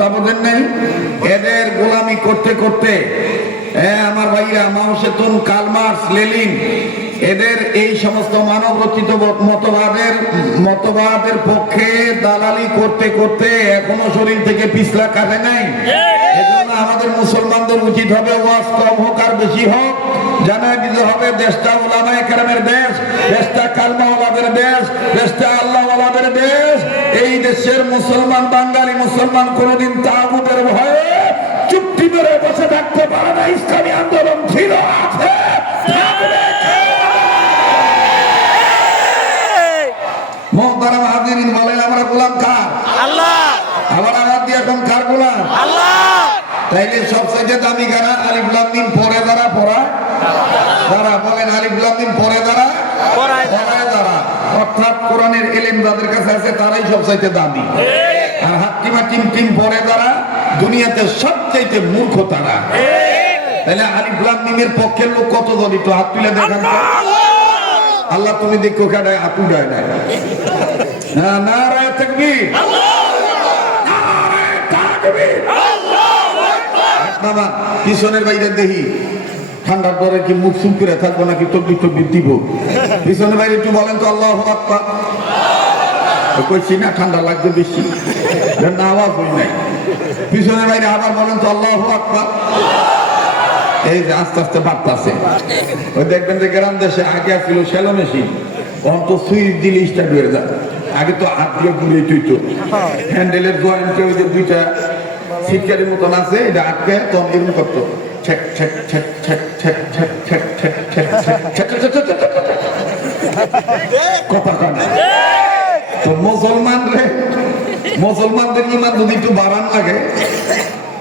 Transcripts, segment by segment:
কথা বোঝেন নাই? এদের গোলামি করতে করতে হ্যাঁ আমার মাও সেতুন কালমার্স লেলিন এদের এই সমস্ত মানব রচিত মতবাদের মতবাদের পক্ষে দালালি করতে করতে এখনও শরীর থেকে পিছলা কাটে নাই। এজন্য আমাদের মুসলমানদের উচিত হবে ওয়াজ কম হোক আর বেশি হোক। জানা দিতে হবে দেশটা ওলামায়ে কেরামের দেশ দেশটা কালমা ওলাদের দেশ দেশটা আল্লাহ ওলাদের দেশ। এই দেশের মুসলমান বাঙালি মুসলমান কোনোদিন তাগুতের ভয়ে চুক্তি করে বসে থাকতে পারে না। ইসলামী আন্দোলন ছিল আছে। থাকবে। মোহতারাম হাজিরিন বলেন আমরা গোলাম কার? আল্লাহ। আবার আমার দিয়ে এখন কার গোলাম? আল্লাহ। তাইলে সবচেয়ে দামি গানা আলিফ লাম মিম পরে দ্বারা পড়া। দ্বারা বলেন আলিফ পরে দ্বারা পড়ায় পড়ায় দ্বারা অর্থাৎ কোরআনের এলেম যাদের কাছে আছে, তারাই সবচাইতে দামি। আর হাক্কিমা টিম টিম পরে দ্বারা দুনিয়াতে সবচাইতে মূর্খ তারা। তাহলে আলিফ লাম মিমের পক্ষের লোক কতজন? একটু হাত তুলে দেখান আল্লাহ তুমি দেখো কেডায় আপু দেয় না তাকবীর। নারায়ে তাকবীর। বাবা পিছনের বাইরে দেখি ঠান্ডার পরে কি মুখ চুপ করে থাকব নাকি তকবি তকবি দিব? পিছনের বাইরে একটু বলেন তো, আল্লাহ কইছি না, ঠান্ডা লাগবে বেশি। আওয়াজ হই নাই। পিছনের বাইরে আবার বলেন তো, আল্লাহ এই যে আস্তে আস্তে বাড়তাছে। ওই দেখবেন যে গ্রাম দেশে আগে ছিল শ্যালো মেশিন, তখন সুইচ দিলে স্টার্ট হয়ে যায়। আগে তো হাত দিয়ে ঘুরে তুই তো হ্যান্ডেলের জয়েন্টে ওই যে দুইটা সিটকারির মতন আছে, এটা আটকে তখন এরকম করতো। কথা কয় না তো মুসলমান মুসলমানদের ইমান যদি একটু বাড়ান লাগে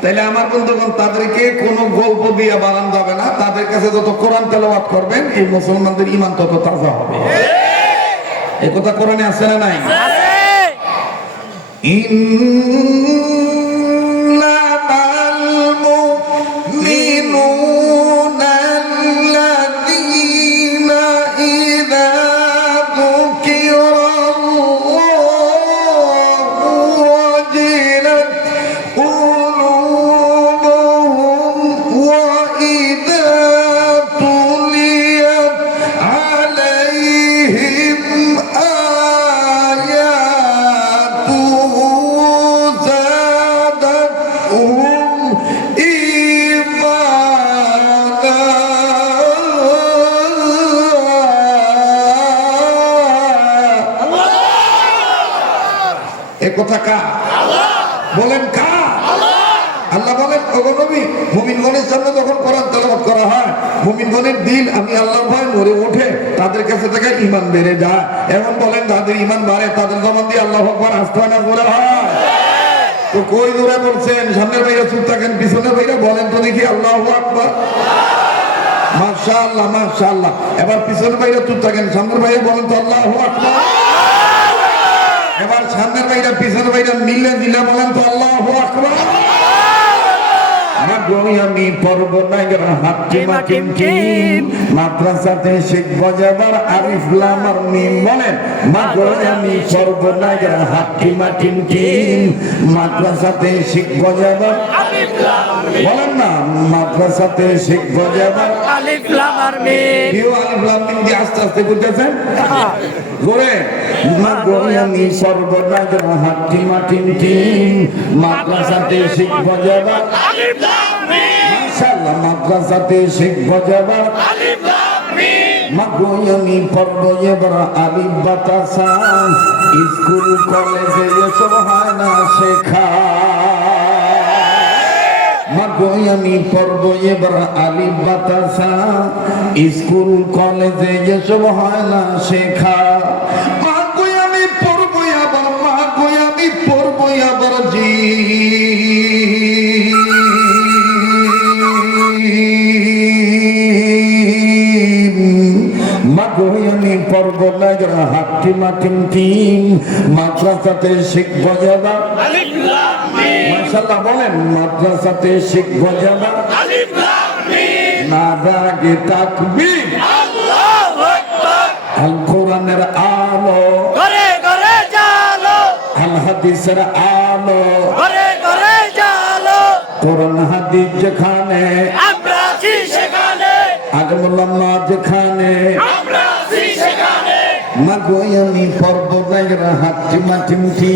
তাহলে আমার বন্ধুগণ তাদেরকে কোনো গল্প দিয়ে বাড়ান যাবে না তাদের কাছে যত কোরআন তেলাওয়াত করবেন এই মুসলমানদের ইমান তত তাজা হবে এই কথা কোরআনে আছে না নাই ইন এ কথা কা বলেন কা আল্লাহ বলেন, ওগো নবী, মুমিনগণের সামনে যখন কোরআন তেলাওয়াত করা হয়, মুমিনগণের দিল আমি আল্লাহর ভয় মরে ওঠে, তাদের কাছে থেকে ঈমান বেড়ে যায়। এখন বলেন তাদের ঈমান বাড়ে, তাদের জবান দিয়ে আল্লাহ আকবার আস্তানা করে হয়? তো কই দূরে বলছেন? সামনের ভাইরা চুপ থাকেন, পিছনের ভাইরা বলেন তো দেখি আল্লাহ আকবার। মাশাআল্লাহ মাশাআল্লাহ। এবার পিছনের ভাইরা চুপ থাকেন, সামনের ভাইরা বলেন তো আল্লাহ আকবার। এবার সামনের ভাইরা পিছনের ভাইরা মিলে দিলে বলেন তো আল্লাহ আকবার। আমি পর্ব নাগরা হাতি মাটিম টিম মাদ্রাসাতে শিখব যাবার আরিফ লামার মিম বলেন মাগো আমি পর্ব নাগরা হাতি মাটিম টিম মাদ্রাসাতে শিখব যাবার বলেন না মাদ্রাসাতে শিখব যাবার আলিফ লাম আর মিম কেউ আলিফ লাম মিম দিয়ে আস্তে আস্তে বুঝতেছেন জোরে মাগো আমি সর্বনাগরা হাতি মাটিম টিম মাদ্রাসাতে শিখব যাবার আলিফ মাদ্রাসাতে শিখব যাবার। মাগোয়ানি এবার আলিফ বাতাসা স্কুল কলেজে এসব হয় না শেখা। মাগোয়ানি পর্ব এবার আলিফ বাতাসা স্কুল কলেজে এসব হয় না শেখা। মাগোয়ানি পর্ব আবার মাগোয়ানি পর্ব আবার জি। মাটিম টিম মাদ্রাসাতে শিখব যাবা মাশাআল্লাহ বলেন মাদ্রাসাতে শিখব যাবা আলিফ লাম মিম নাদাগে তাকবীর। আল্লাহু আকবার আল কোরআনের আলো। ঘরে ঘরে জালো আল হাদিসের আলো। ঘরে ঘরে কোরআন হাদিস যেখানে। আমরা আছি সেখানে। আগে যেখানে। আমরা আছি সেখানে। মাগোয়ামি পর্ব জায়গা হাতটি মাটি মুঠি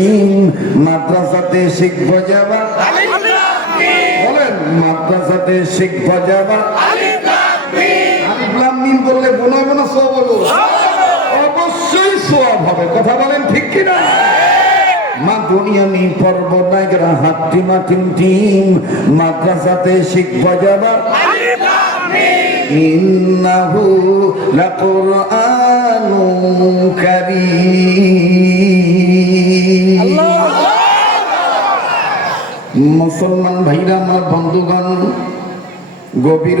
মাদ্রাসাতে শিখব যাবার বলেন, মাদ্রাসাতে শিখব যাবার আলিম মনে হয় অবশ্যই সব কথা বলেন মা মাদ্রাসাতে শিখব যাবার كريم মুসলমান ভাইরা আমার বন্ধুগণ গভীর